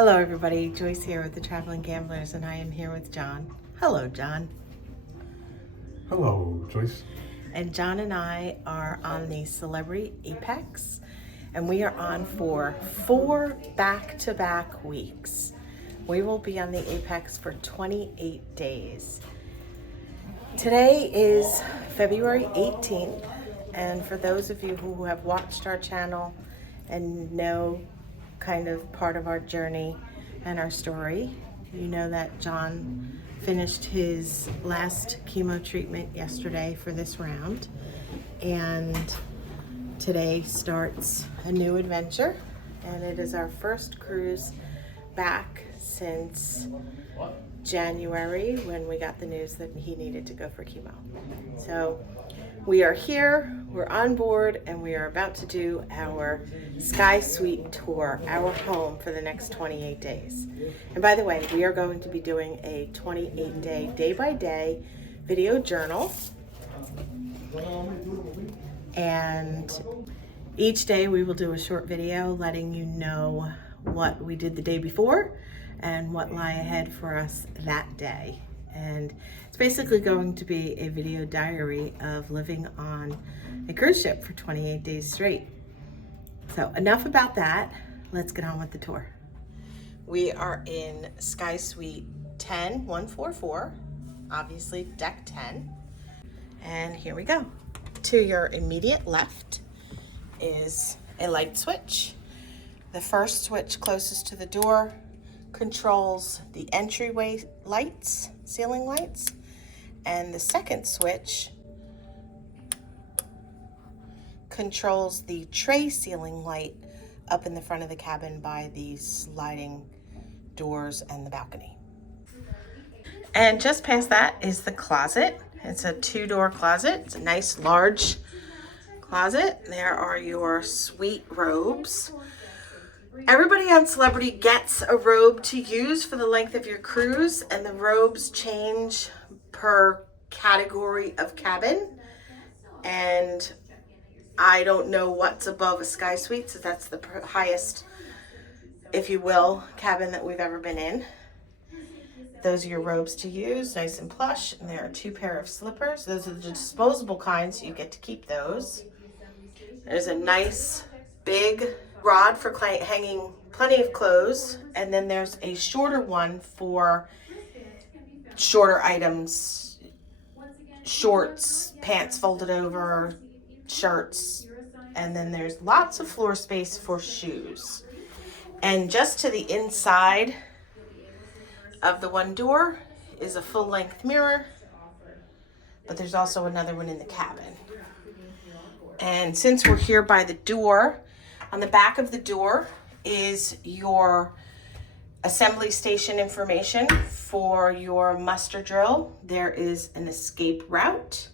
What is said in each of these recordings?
Hello everybody, Joyce here with the Traveling Gamblers, and I am here with John. Hello John. Hello, Joyce. And John and I are on the Celebrity Apex, and we are on for 4 back-to-back weeks. We will be on the Apex for 28 days. Today is February 18th, and for those of you who have watched our channel and know kind of part of our journey and our story, you know that John finished his last chemo treatment yesterday for this round, and today starts a new adventure, and it is our first cruise back since January when we got the news that he needed to go for chemo. So we are here, we're on board, and we are about to do our Sky Suite tour, our home for the next 28 days. And by the way, we are going to be doing a 28-day, day-by-day video journal. And each day we will do a short video letting you know what we did the day before and what lie ahead for us that day. And it's basically going to be a video diary of living on a cruise ship for 28 days straight. So enough about that. Let's get on with the tour. We are in Sky Suite 10144, obviously deck 10. And here we go. To your immediate left is a light switch. The first switch closest to the door controls the entryway lights, ceiling lights, and the second switch controls the tray ceiling light up in the front of the cabin by the sliding doors and the balcony. And just past that is the closet. It's a 2-door closet. It's a nice large closet. There are your suite robes. Everybody on Celebrity gets a robe to use for the length of your cruise, and the robes change per category of cabin. And I don't know what's above a Sky Suite, so that's the highest, if you will, cabin that we've ever been in. Those are your robes to use, nice and plush. And there are 2 pair of slippers. Those are the disposable kinds, so you get to keep those. There's a nice big rod for hanging plenty of clothes, and then there's a shorter one for shorter items, shorts, pants folded over, shirts, and then there's lots of floor space for shoes. And just to the inside of the one door is a full-length mirror, but there's also another one in the cabin. And since we're here by the door, on the back of the door is your assembly station information for your muster drill. There is an escape route.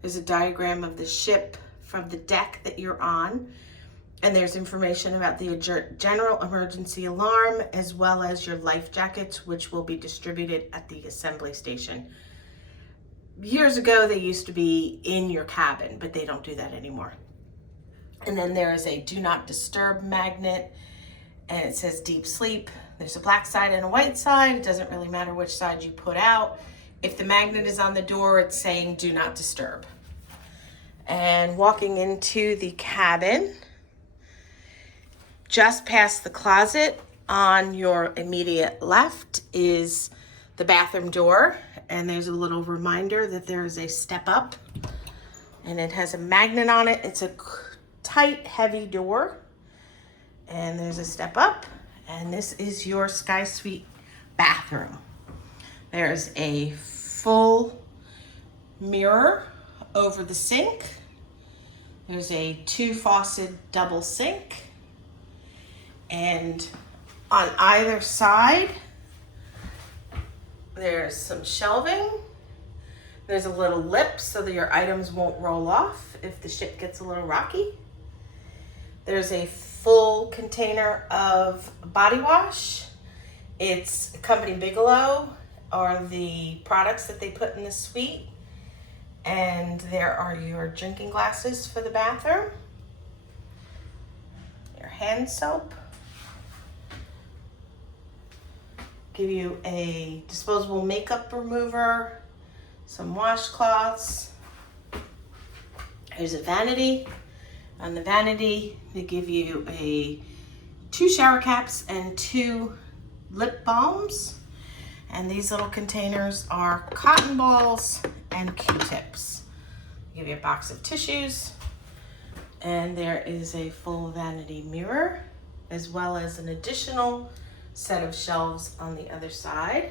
There's a diagram of the ship from the deck that you're on. And there's information about the general emergency alarm, as well as your life jackets, which will be distributed at the assembly station. Years ago, they used to be in your cabin, but they don't do that anymore. And then there is a do not disturb magnet, and it says deep sleep. There's a black side and a white side. It doesn't really matter which side you put out. If the magnet is on the door, it's saying do not disturb. And walking into the cabin, just past the closet on your immediate left is the bathroom door, and there's a little reminder that there is a step up, and it has a magnet on it. It's a tight, heavy door, and there's a step up, and this is your Sky Suite bathroom. There's a full mirror over the sink. There's a 2-faucet double sink, and on either side there's some shelving. There's a little lip so that your items won't roll off if the ship gets a little rocky. There's a full container of body wash. It's Company Bigelow, are the products that they put in the suite. And there are your drinking glasses for the bathroom, your hand soap, Give you a disposable makeup remover, some washcloths. There's a vanity. On the vanity, they give you 2 shower caps and 2 lip balms. And these little containers are cotton balls and Q-tips. Give you a box of tissues. And there is a full vanity mirror, as well as an additional set of shelves on the other side.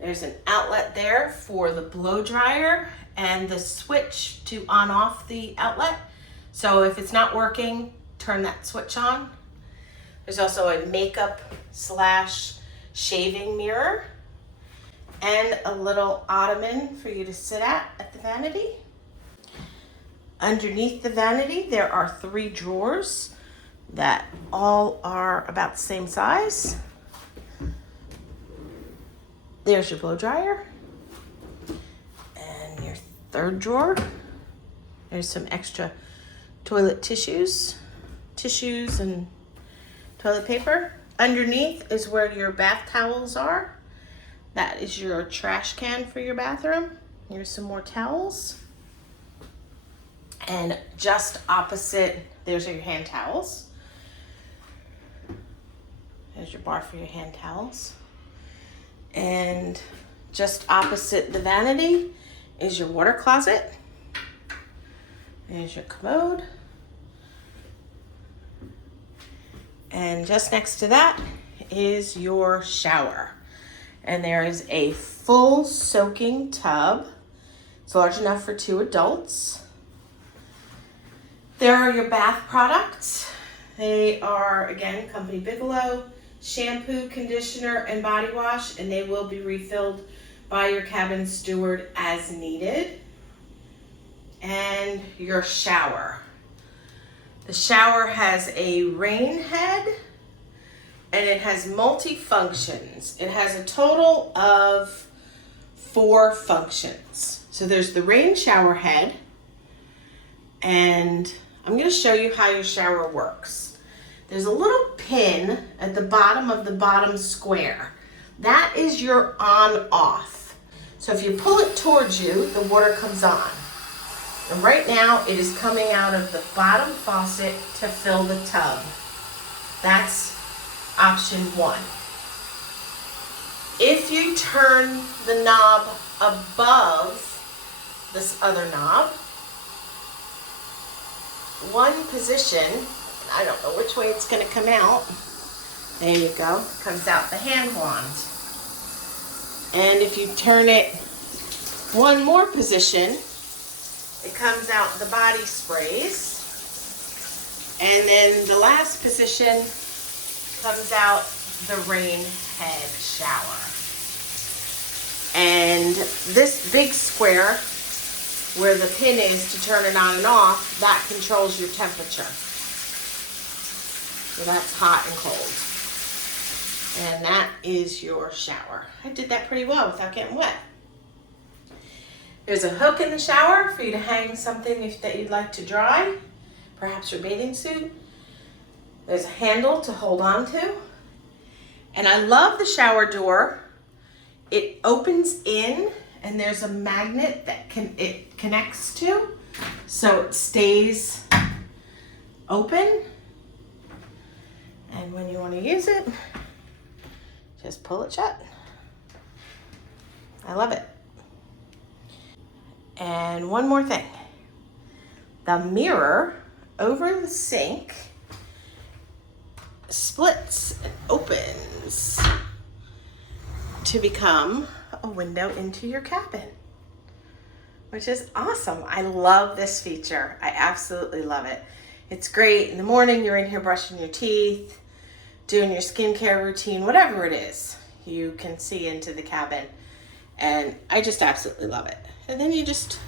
There's an outlet there for the blow dryer and the switch to on off the outlet. So if it's not working, turn that switch on. There's also a makeup / shaving mirror and a little ottoman for you to sit at the vanity. Underneath the vanity, there are 3 drawers that all are about the same size. There's your blow dryer. And your 3rd drawer. There's some extra toilet tissues and toilet paper. Underneath is where your bath towels are. That is your trash can for your bathroom. Here's some more towels. And just opposite, there's your hand towels. There's your bar for your hand towels. And just opposite the vanity is your water closet. There's your commode. And just next to that is your shower. And there is a full soaking tub. It's large enough for 2 adults. There are your bath products. They are, again, Company Bigelow, shampoo, conditioner, and body wash, and they will be refilled by your cabin steward as needed. And your shower. The shower has a rain head, and it has multi-functions. It has a total of 4 functions. So there's the rain shower head, and I'm going to show you how your shower works. There's a little pin at the bottom of the bottom square. That is your on-off. So if you pull it towards you, the water comes on. And right now, it is coming out of the bottom faucet to fill the tub. That's option 1. If you turn the knob above this other knob, one position, I don't know which way it's going to come out. There you go. Comes out the hand wand. And if you turn it one more position, it comes out the body sprays. And then the last position comes out the rain head shower. And this big square where the pin is to turn it on and off, that controls your temperature. So that's hot and cold. And that is your shower. I did that pretty well without getting wet. There's a hook in the shower for you to hang something that you'd like to dry, perhaps your bathing suit. There's a handle to hold on to. And I love the shower door. It opens in, and there's a magnet that it connects to, so it stays open. And when you want to use it, just pull it shut. I love it. And one more thing. The mirror over the sink splits and opens to become a window into your cabin, which is awesome. I love this feature. I absolutely love it. It's great. In the morning, you're in here brushing your teeth, doing your skincare routine, whatever it is, you can see into the cabin. And I just absolutely love it. And then it's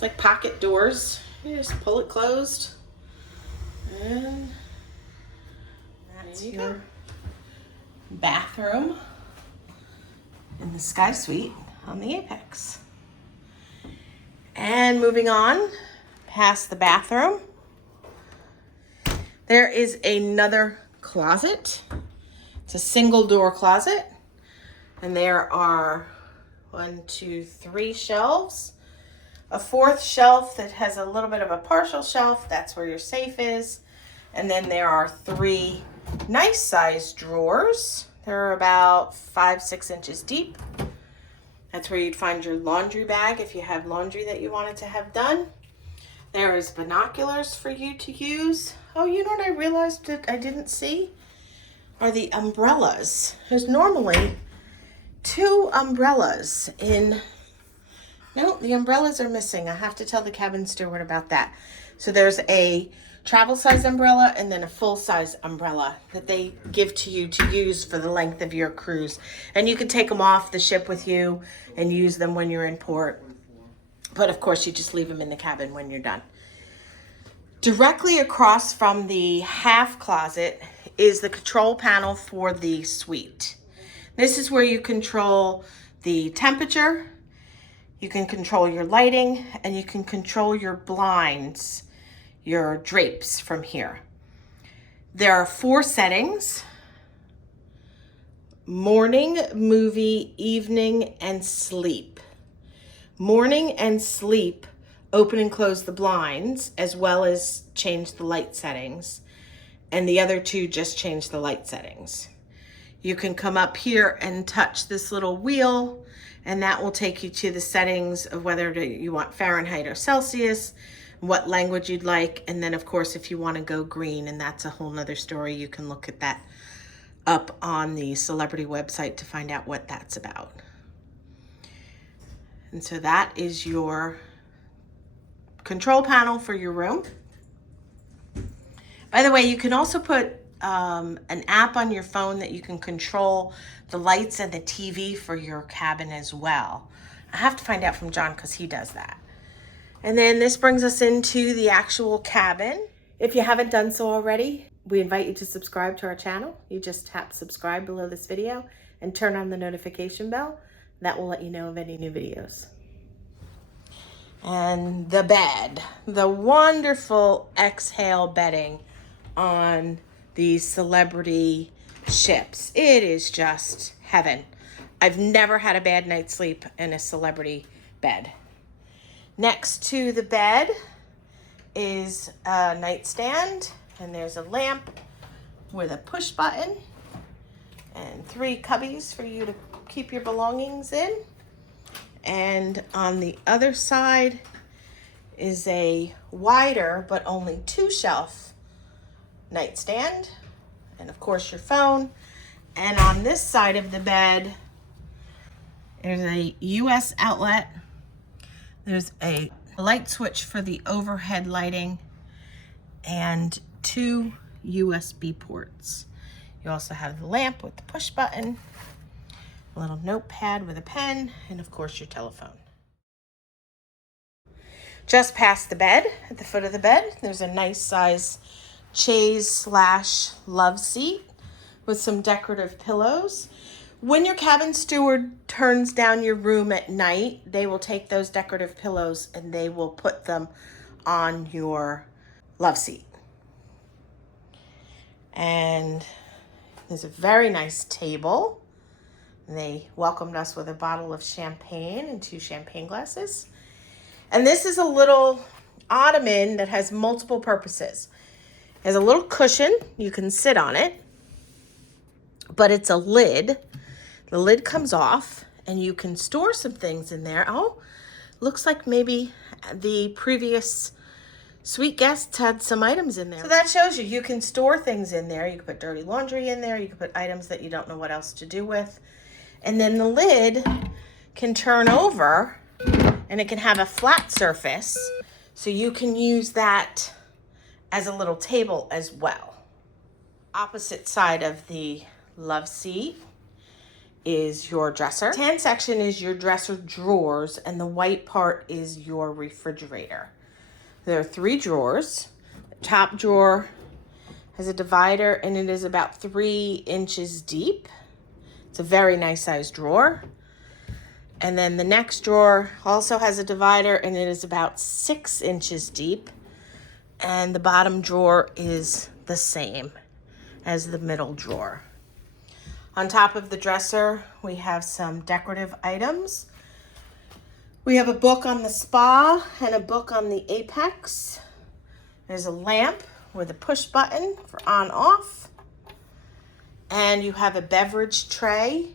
like pocket doors. You just pull it closed. And that's your bathroom in the Sky Suite on the Apex. And moving on past the bathroom, there is another closet. It's a single door closet. And there are 1, 2, 3 shelves. A 4th shelf that has a little bit of a partial shelf. That's where your safe is. And then there are 3 nice sized drawers. They're about 5, 6 inches deep. That's where you'd find your laundry bag if you have laundry that you wanted to have done. There is binoculars for you to use. Oh, you know what I realized that I didn't see? Are the umbrellas. There's normally 2 umbrellas in... No, the umbrellas are missing. I have to tell the cabin steward about that. So there's a travel size umbrella and then a full size umbrella that they give to you to use for the length of your cruise. And you can take them off the ship with you and use them when you're in port. But of course, you just leave them in the cabin when you're done. Directly across from the half closet is the control panel for the suite. This is where you control the temperature, you can control your lighting, and you can control your blinds, your drapes from here. There are 4 settings: morning, movie, evening, and sleep. Morning and sleep open and close the blinds, as well as change the light settings. And the other 2 just change the light settings. You can come up here and touch this little wheel, and that will take you to the settings of whether you want Fahrenheit or Celsius, what language you'd like. And then of course, if you want to go green, and that's a whole nother story, you can look at that up on the Celebrity website to find out what that's about. And so that is your control panel for your room. By the way, you can also put an app on your phone that you can control the lights and the TV for your cabin as well. I have to find out from John because he does that. And then this brings us into the actual cabin. If you haven't done so already, we invite you to subscribe to our channel. You just tap subscribe below this video and turn on the notification bell. That will let you know of any new videos. And the bed, the wonderful exhale bedding on these Celebrity ships. It is just heaven. I've never had a bad night's sleep in a Celebrity bed. Next to the bed is a nightstand, and there's a lamp with a push button and 3 cubbies for you to keep your belongings in. And on the other side is a wider but only 2 shelf nightstand, and of course your phone. And on this side of the bed, there's a US outlet. There's a light switch for the overhead lighting and 2 USB ports. You also have the lamp with the push button, a little notepad with a pen, and of course your telephone. Just past the bed, at the foot of the bed, there's a nice size chaise/love seat with some decorative pillows. When your cabin steward turns down your room at night, they will take those decorative pillows and they will put them on your love seat. And there's a very nice table. They welcomed us with a bottle of champagne and 2 champagne glasses. And this is a little ottoman that has multiple purposes. It has a little cushion, you can sit on it, but it's a lid. The lid comes off and you can store some things in there. Oh, looks like maybe the previous suite guests had some items in there. So that shows you can store things in there. You can put dirty laundry in there. You can put items that you don't know what else to do with. And then the lid can turn over and it can have a flat surface. So you can use that as a little table as well. Opposite side of the love seat is your dresser. The tan section is your dresser drawers, and the white part is your refrigerator. There are 3 drawers. The top drawer has a divider and it is about 3 inches deep. It's a very nice sized drawer. And then the next drawer also has a divider and it is about 6 inches deep. And the bottom drawer is the same as the middle drawer. On top of the dresser, we have some decorative items. We have a book on the spa and a book on the apex. There's a lamp with a push button for on off. And you have a beverage tray.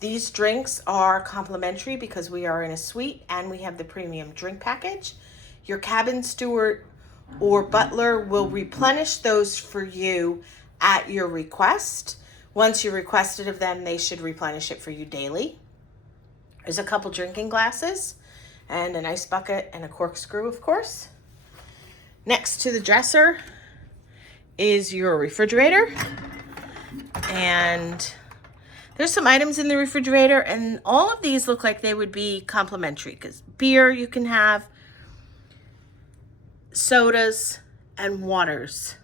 These drinks are complimentary because we are in a suite and we have the premium drink package. Your cabin steward or butler will replenish those for you at your request. Once you request it of them, they should replenish it for you daily. There's a couple drinking glasses and an ice bucket and a corkscrew, of course. Next to the dresser is your refrigerator. And there's some items in the refrigerator, and all of these look like they would be complimentary because beer you can have, sodas, and waters.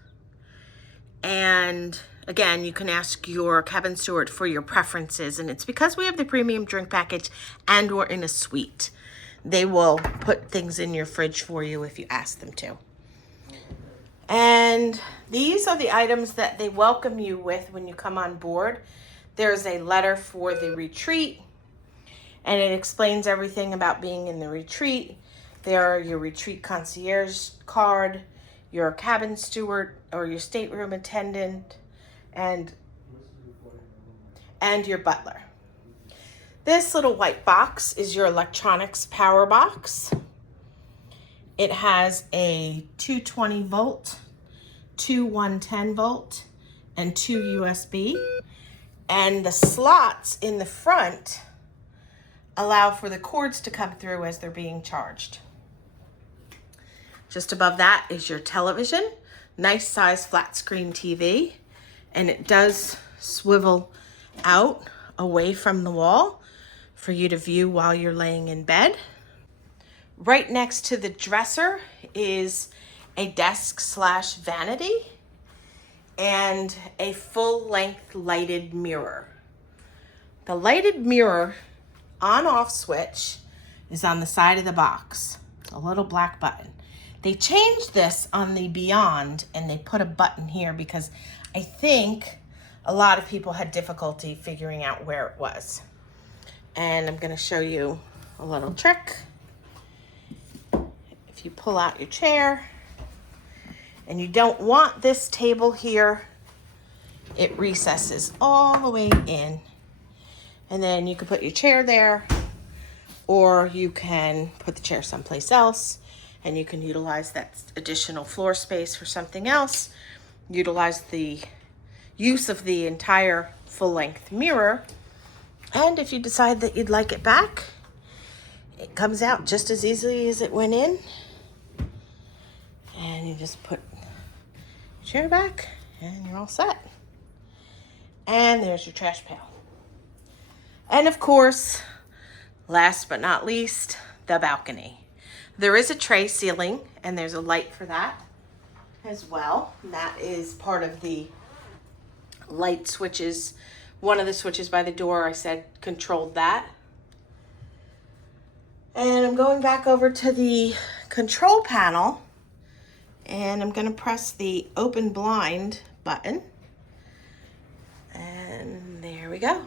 And again, you can ask your cabin steward for your preferences, and it's because we have the premium drink package and we're in a suite. They will put things in your fridge for you if you ask them to. And these are the items that they welcome you with when you come on board. There's a letter for the retreat, and it explains everything about being in the retreat. There are your retreat concierge card, your cabin steward or your stateroom attendant, and your butler. This little white box is your electronics power box. It has a 220 volt, two 110 volt, and two USB. And the slots in the front allow for the cords to come through as they're being charged. Just above that is your television, nice size flat screen TV, and it does swivel out away from the wall for you to view while you're laying in bed. Right next to the dresser is a desk/vanity and a full-length lighted mirror. The lighted mirror on-off switch is on the side of the box, a little black button. They changed this on the Beyond and they put a button here because I think a lot of people had difficulty figuring out where it was. And I'm going to show you a little trick. If you pull out your chair and you don't want this table here, it recesses all the way in. And then you can put your chair there, or you can put the chair someplace else, and you can utilize that additional floor space for something else. Utilize the use of the entire full-length mirror. And if you decide that you'd like it back, it comes out just as easily as it went in. And you just put your chair back and you're all set. And there's your trash pail. And of course, last but not least, the balcony. There is a tray ceiling and there's a light for that as well. And that is part of the light switches. One of the switches by the door, I said, controlled that. And I'm going back over to the control panel and I'm going to press the open blind button. And there we go.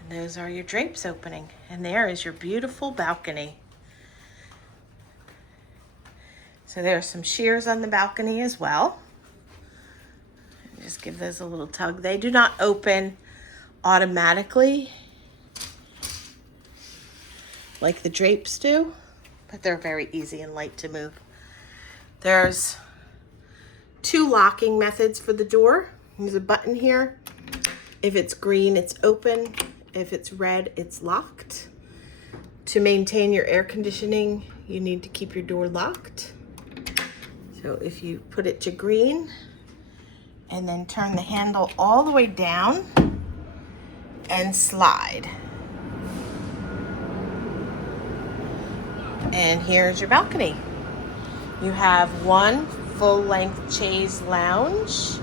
And those are your drapes opening. And there is your beautiful balcony. So there are some shears on the balcony as well. Just give those a little tug. They do not open automatically like the drapes do, but they're very easy and light to move. There's two locking methods for the door. There's a button here. If it's green, it's open. If it's red, it's locked. To maintain your air conditioning, you need to keep your door locked. So if you put it to green, and then turn the handle all the way down and slide. And here's your balcony. You have one full-length chaise lounge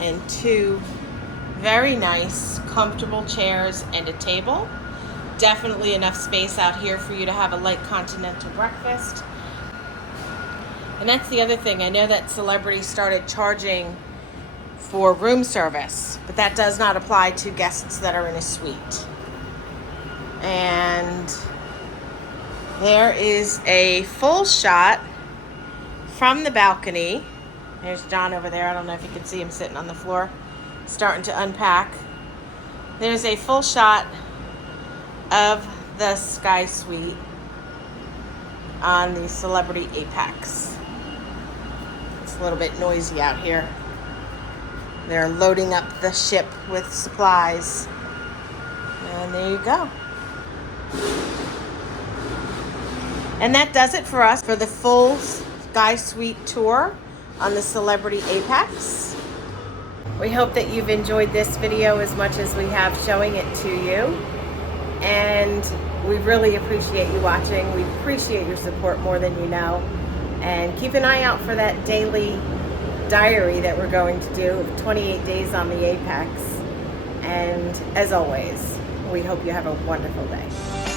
and two very nice, comfortable chairs and a table. Definitely enough space out here for you to have a light continental breakfast. And that's the other thing. I know that celebrities started charging for room service, but that does not apply to guests that are in a suite. And there is a full shot from the balcony. There's John over there. I don't know if you can see him sitting on the floor, starting to unpack. There's a full shot of the Sky Suite on the Celebrity Apex. It's a little bit noisy out here. They're loading up the ship with supplies. And there you go. And that does it for us for the full Sky Suite tour on the Celebrity Apex. We hope that you've enjoyed this video as much as we have showing it to you. And we really appreciate you watching. We appreciate your support more than you know. And keep an eye out for that daily diary that we're going to do of 28 days on the Apex. And as always, we hope you have a wonderful day.